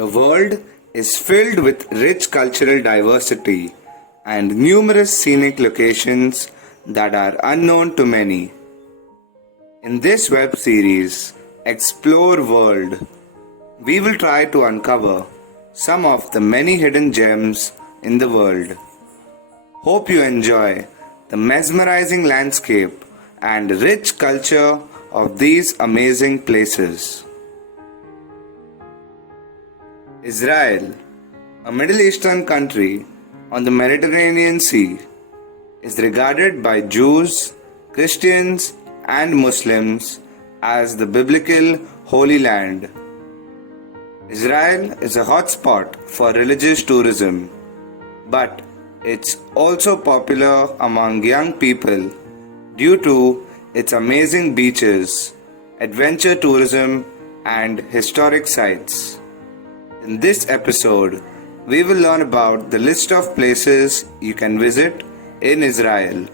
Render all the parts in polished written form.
The world is filled with rich cultural diversity and numerous scenic locations that are unknown to many. In this web series, Explore World, we will try to uncover some of the many hidden gems in the world. Hope you enjoy the mesmerizing landscape and rich culture of these amazing places. Israel, a Middle Eastern country on the Mediterranean Sea, is regarded by Jews, Christians, and Muslims as the biblical Holy Land. Israel is a hotspot for religious tourism, but it's also popular among young people due to its amazing beaches, adventure tourism, and historic sites. In this episode, we will learn about the list of places you can visit in Israel.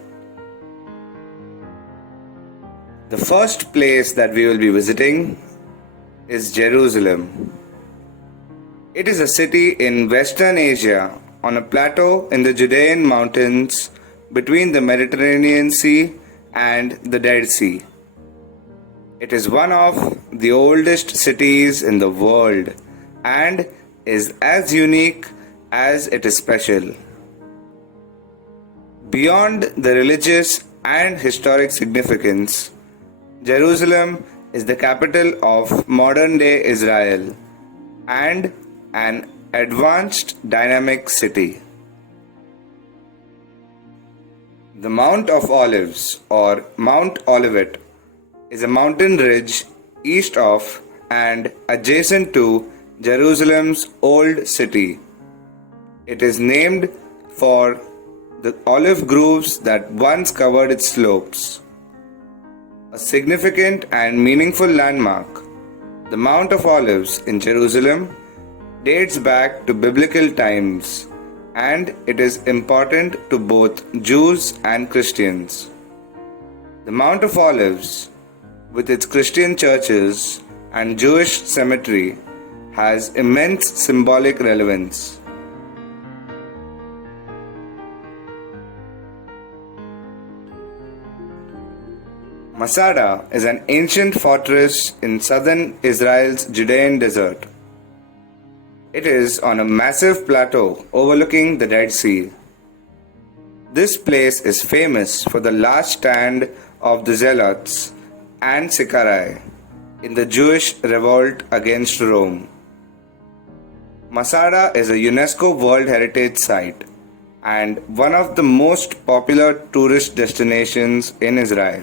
The first place that we will be visiting is Jerusalem. It is a city in Western Asia on a plateau in the Judean mountains between the Mediterranean Sea and the Dead Sea. It is one of the oldest cities in the world and is as unique as it is special. Beyond the religious and historic significance, Jerusalem is the capital of modern-day Israel and an advanced, dynamic city. The Mount of Olives, or Mount Olivet, is a mountain ridge east of and adjacent to Jerusalem's Old City. It is named for the olive groves that once covered its slopes. A significant and meaningful landmark, the Mount of Olives in Jerusalem, dates back to biblical times, and it is important to both Jews and Christians. The Mount of Olives, with its Christian churches and Jewish cemetery, has immense symbolic relevance. Masada is an ancient fortress in southern Israel's Judean desert. It is on a massive plateau overlooking the Dead Sea. This place is famous for the last stand of the Zealots and Sicarii in the Jewish revolt against Rome. Masada is a UNESCO World Heritage Site and one of the most popular tourist destinations in Israel.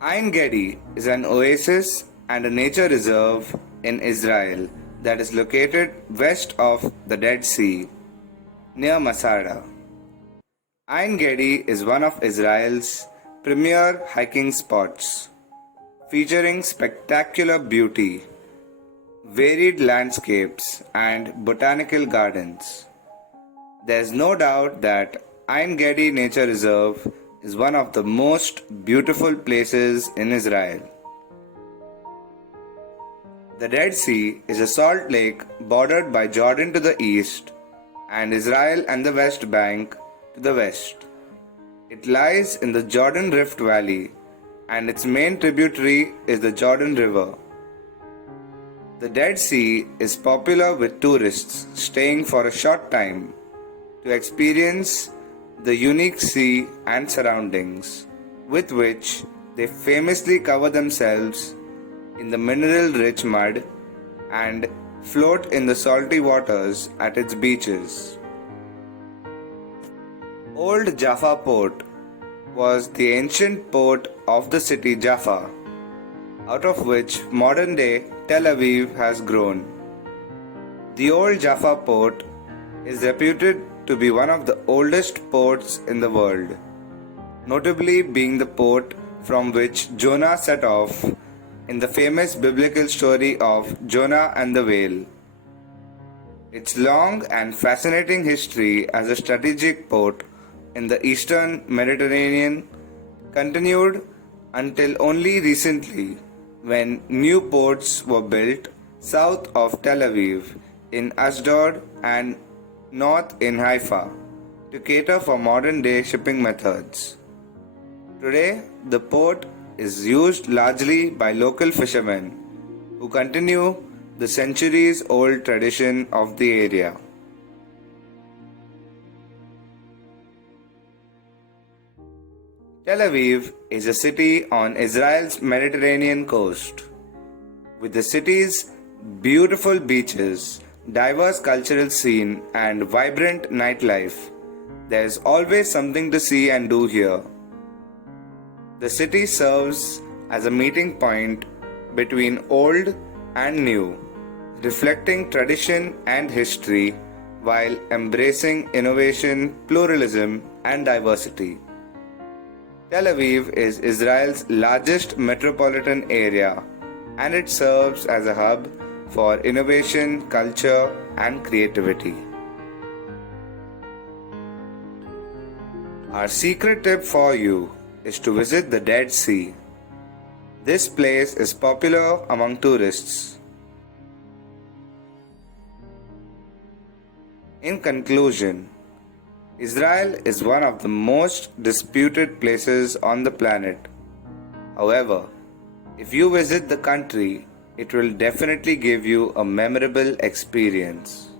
Ein Gedi is an oasis and a nature reserve in Israel that is located west of the Dead Sea, near Masada. Ein Gedi is one of Israel's premier hiking spots, featuring spectacular beauty, varied landscapes, and botanical gardens. There's no doubt that Ein Gedi Nature Reserve is one of the most beautiful places in Israel. The Dead Sea is a salt lake bordered by Jordan to the east and Israel and the West Bank to the west. It lies in the Jordan Rift Valley and its main tributary is the Jordan River. The Dead Sea is popular with tourists staying for a short time to experience the unique sea and surroundings, with which they famously cover themselves in the mineral-rich mud and float in the salty waters at its beaches. Old Jaffa Port was the ancient port of the city Jaffa, out of which modern-day Tel Aviv has grown. The old Jaffa Port is reputed to be one of the oldest ports in the world, notably being the port from which Jonah set off in the famous biblical story of Jonah and the whale. Its long and fascinating history as a strategic port in the eastern Mediterranean continued until only recently, when new ports were built south of Tel Aviv, in Ashdod, and north in Haifa to cater for modern day shipping methods. Today, the port is used largely by local fishermen who continue the centuries old tradition of the area. Tel Aviv is a city on Israel's Mediterranean coast. With the city's beautiful beaches, diverse cultural scene, and vibrant nightlife, there is always something to see and do here. The city serves as a meeting point between old and new, reflecting tradition and history while embracing innovation, pluralism, and diversity. Tel Aviv is Israel's largest metropolitan area, and it serves as a hub for innovation, culture, and creativity. Our secret tip for you is to visit the Dead Sea. This place is popular among tourists. In conclusion, Israel is one of the most disputed places on the planet. However, if you visit the country, it will definitely give you a memorable experience.